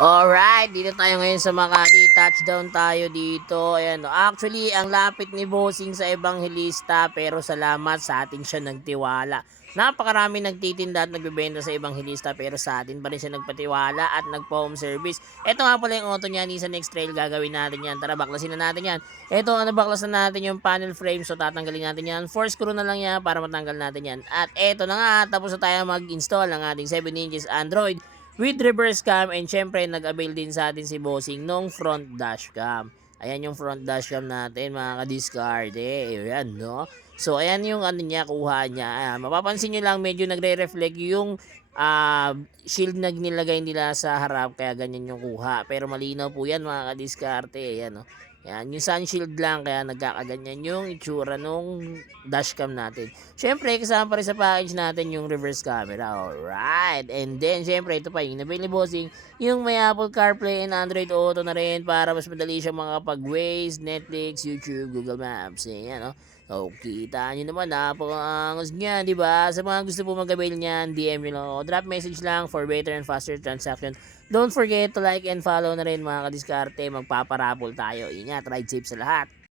Alright, dito tayo ngayon sa Makati. Touchdown tayo dito. Ayan, actually, ang lapit ni Bossing sa Ebanghilista pero salamat sa atin siya nagtiwala. Napakarami nagtitinda at nagbebenta sa Ebanghilista pero sa atin pa rin siya nagpatiwala at nagpa-home service. Ito nga pala yung auto niya ni sa next trail. Gagawin natin yan. Tara, baklasin na natin yan. Ito, baklas na natin yung panel frame. So, tatanggalin natin yan. 4 screw na lang yan para matanggal natin yan. At ito na nga, tapos na tayo mag-install ng ating 7 inches Android with reverse cam, and syempre nag-avail din sa atin si Bossing nung front dashcam. Ayan yung front dashcam natin mga ka-discard. Ayan, no? So, ayan yung ano niya, kuha niya. Ayan, mapapansin nyo lang, medyo nagre-reflect yung shield na nilagay nila sa harap, kaya ganyan yung kuha. Pero malinaw po yan mga ka-discard. Ayan, no? Yan, yung sun shield lang kaya nagkakaganyan yung itsura nung dashcam natin. Syempre, kasama pa rin sa package natin yung reverse camera. Alright. And then, syempre, ito pa yung nabili ni Bossing, yung may Apple CarPlay and Android Auto na rin para mas madali siya makapag-Waze, Netflix, YouTube, Google Maps. Yan, no? So, kita nyo naman, napakangos niya, di ba? Sa mga gusto po mag-avail niyan, DM nyo lang ako. Drop message lang for better and faster transaction. Don't forget to like and follow na rin mga kadiskarte. Magpaparapol tayo. Ingat, ride safe sa lahat.